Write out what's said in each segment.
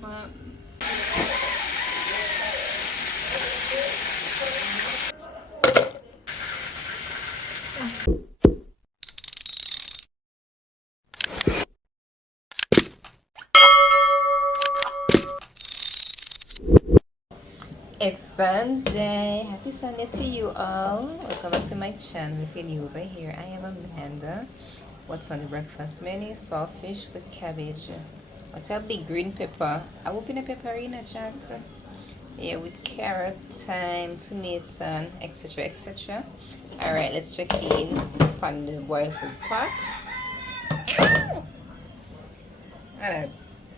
Well, it's Sunday. Happy Sunday to you all. Welcome back to my channel. If you're new over here, I am Amanda. What's on the breakfast menu? Saltfish with cabbage. What's a big green pepper? I will put a pepper in a chat. Yeah, with carrot, thyme, tomatoes, and etc. etc. Alright, let's check in on the boiled food pot. And a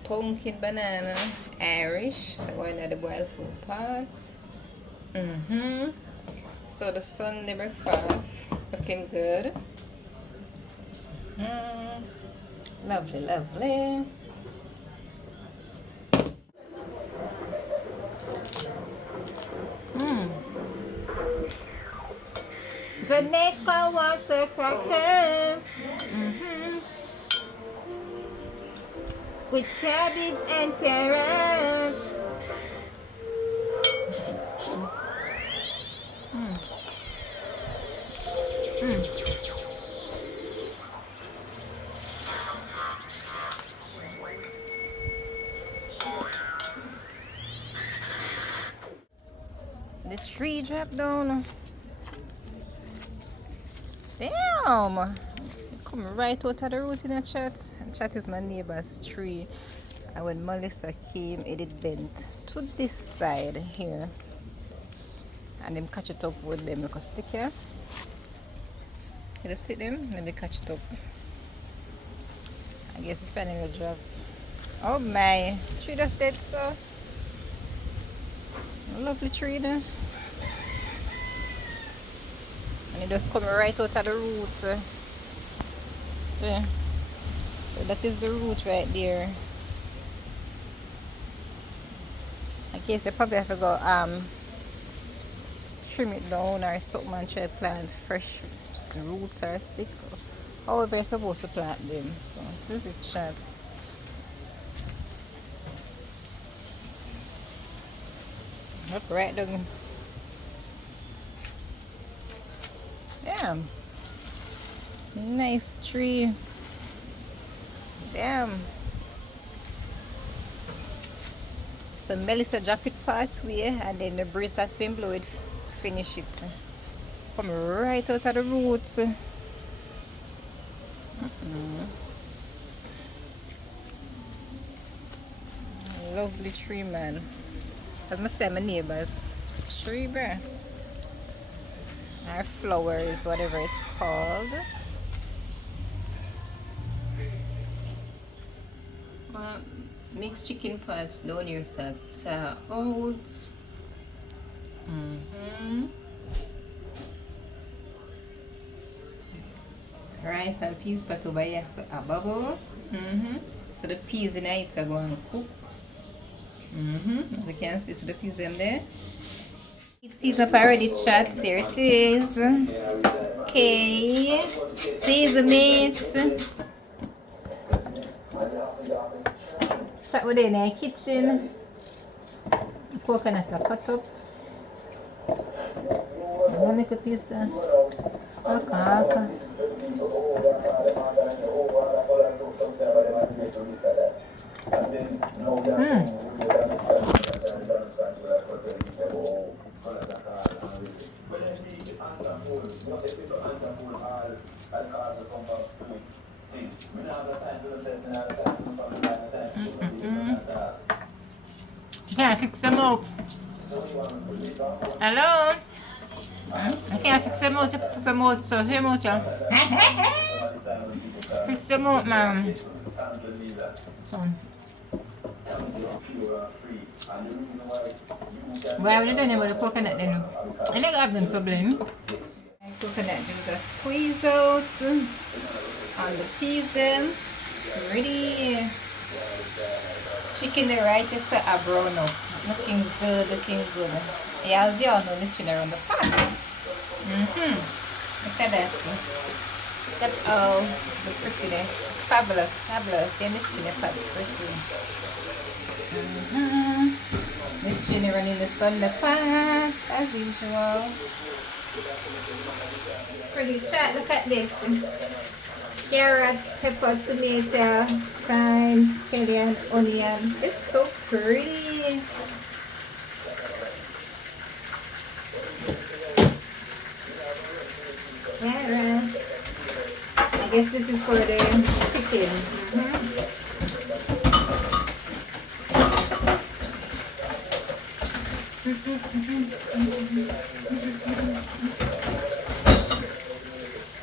pumpkin banana, Irish, the one at the boiled food pot. So the Sunday breakfast looking good. Lovely, lovely. Jamaica water crackers. With cabbage and carrot. The tree dropped down. Damn! Come right out of the root in the chat. Chat is my neighbor's tree. And when Melissa came, it bent to this side here. And them catch it up with them like a stick here. You just sit them, let me catch it up. I guess it's finally gonna drop. Oh my, tree just dead so. Lovely tree there. And it just come right out of the root. Yeah. So that is the root right there. I guess I probably have to go trim it down or something and try to plant fresh roots or stick. However you're supposed to plant them. So this is it chat. Up right down. Damn. Nice tree. Damn. So Melissa drop it part way and then the breeze that's been blowed finish it. Come right out of the roots. Lovely tree, man. As I say, my neighbors. Tree, bruh. Our flowers, whatever it's called. Mixed chicken pots down here, oats. Rice and peas pot over here, so a bubble. So the peas in it are going to cook. As you can see, so the peas in there. It's season up already, chat. Here it is. Okay. Sesame. Chat with in the kitchen. Coconut are cut up. I'm gonna make a piece. Okay. Can I fix them up? Hello? I can't fix them out, put them out, so them out, yeah. Fix them out, man. Why have you done with the coconut then? I never have them for blend. Coconut juice are squeeze out on the peas then. Ready. Chicken the right is a brown up. Looking good, looking good. Yeah, as you all know, this around the pot. Look at that. Look at all the prettiness. Fabulous, fabulous. Yeah, this pot pretty. Mhm. Miss Jenny running the sun the pot as usual. Pretty chat, look at this. Carrot, pepper, tomato, thyme, scallion, onion. It's so pretty. Yeah, I guess this is for the chicken. Mhm.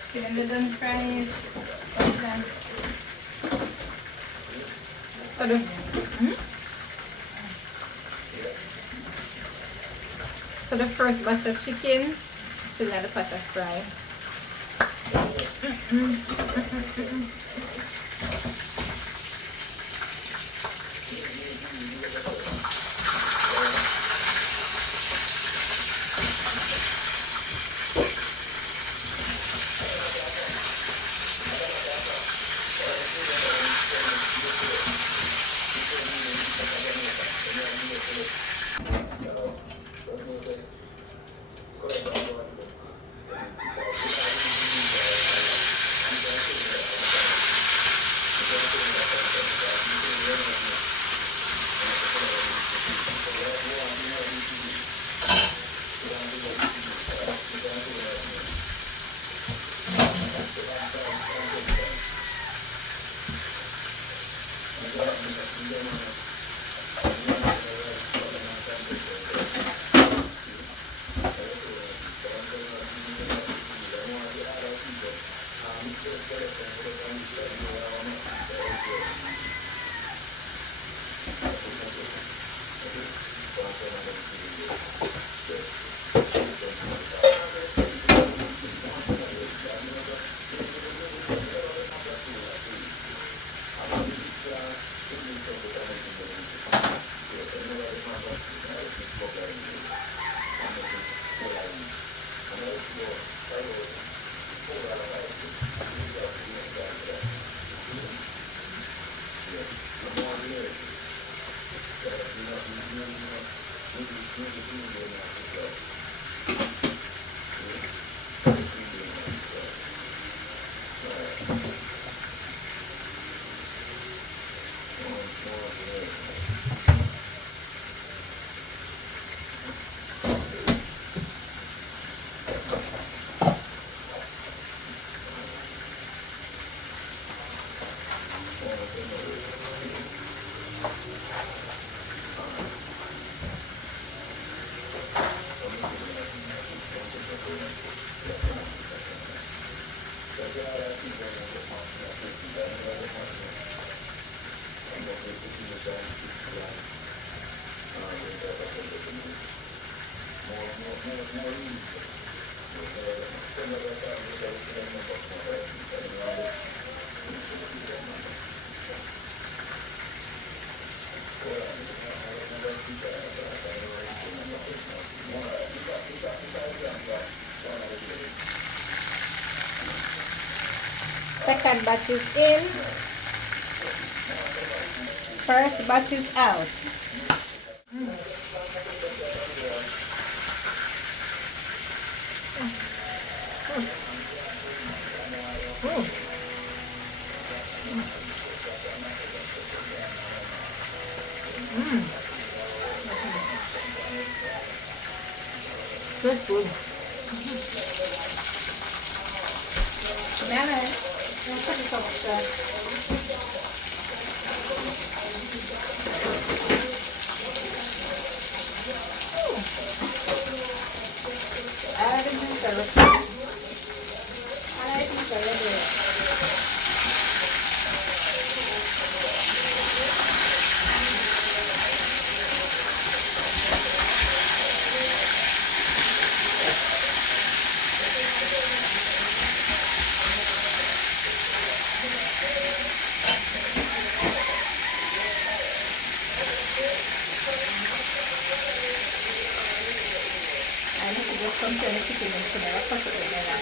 Okay, then done fry it. Okay. So the first batch of chicken still in the pot of fry. Second batch is in. First batch is out. Good food. Banana. Put it up. I think it's I need to just compare the chicken and so I put it in there.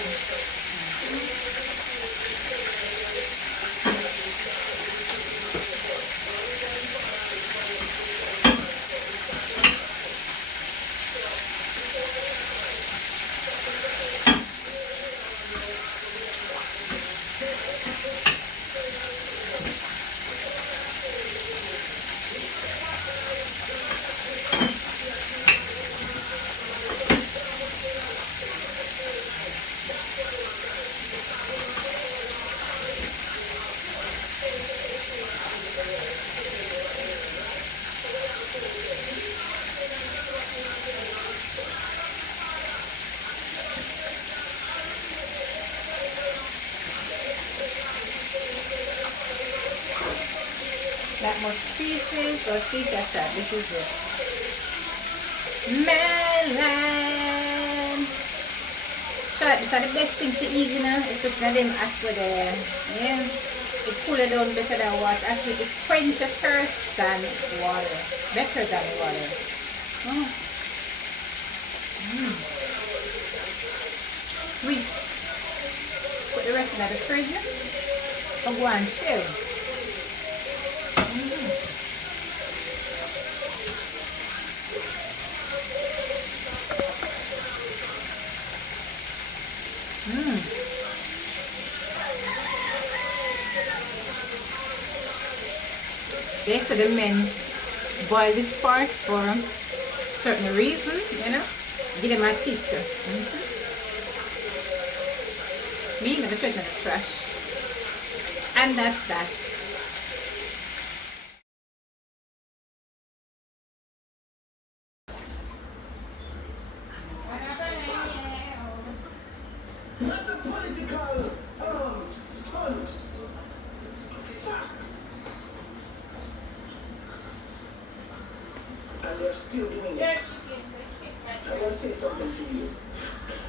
much pieces. Let's see, that's that. This is it. Melon. Shot, this is the best thing to eat, you know, especially them after the, yeah, it cool it down better than water. Actually, it quench your thirst than water, better than water. Oh. Sweet. Put the rest in the fridge. I'll go and chill. They said the men boil this part for certain reason, you know. Give them a kick. Me, never throw it in the trash. And that's that. Not the political stunt. Facts. And they're still doing it. I gotta say something to you.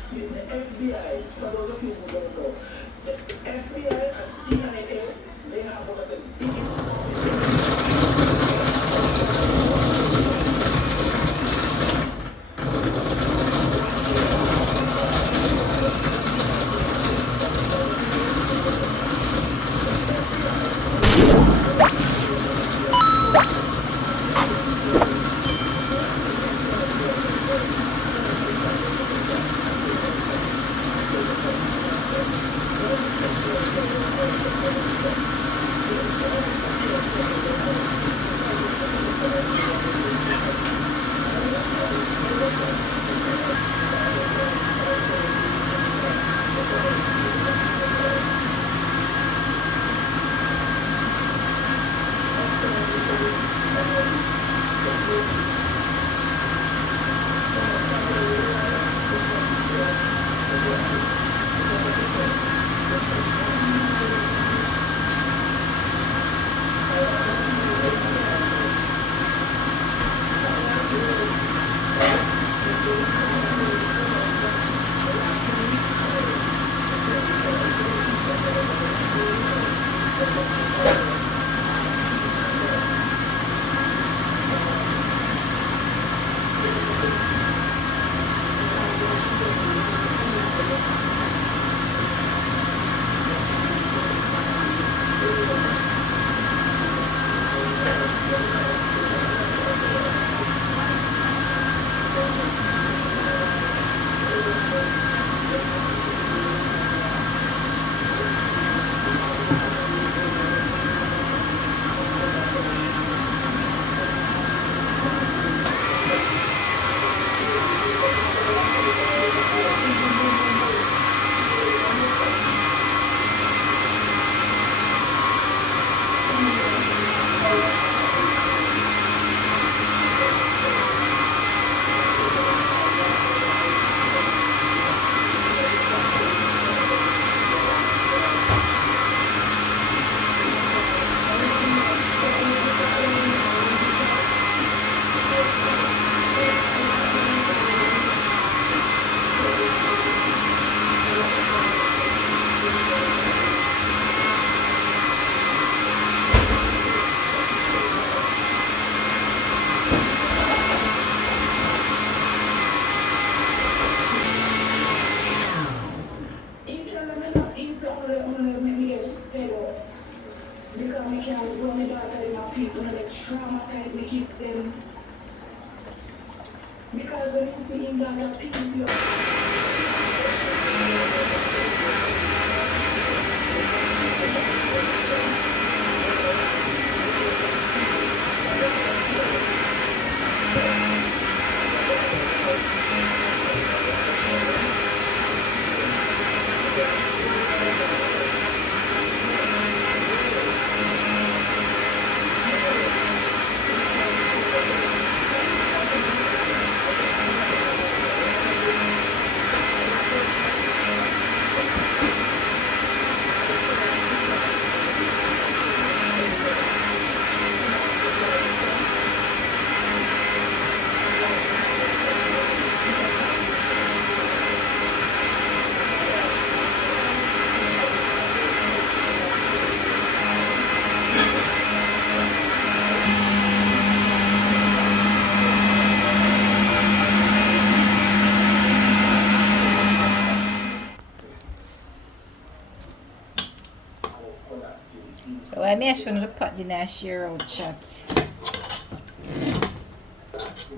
The FBI, for those of you who don't know, the FBI and CIA, they have one of the biggest offices. Because we can't grow my daughter in a peace when they traumatize my kids them. Because when you see him that people I may show you the pot dinner share out chat.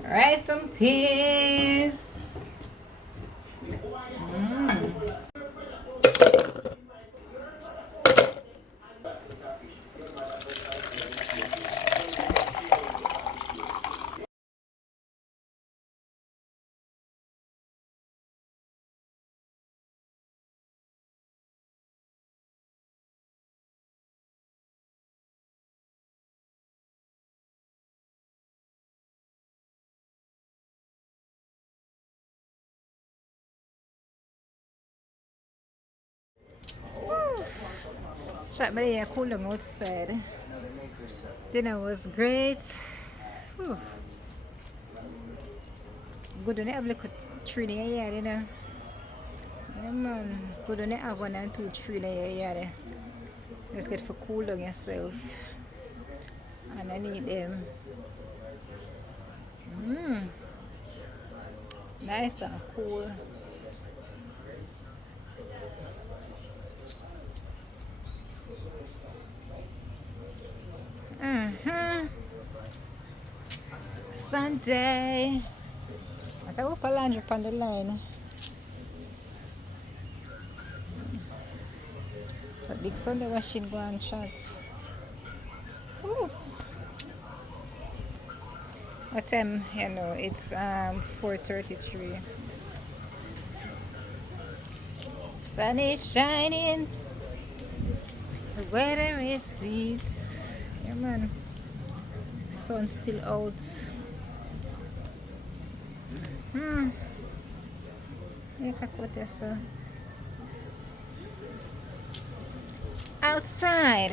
Rice and peas. Chat by the cool down outside. Dinner was great. Whew. Good when you have like a tree in your yard, you know. Yeah, man. It's good when you have 1 and 2 trees in your yard. Just get for cool down yourself. And I need them. Nice and cool. Sunday. I talk about laundry on the line. A big Sunday washing go on chat. What time? You know, it's 4:33. Sun is shining. The weather is sweet. Yeah, man. Sun's still out. Yeah, outside.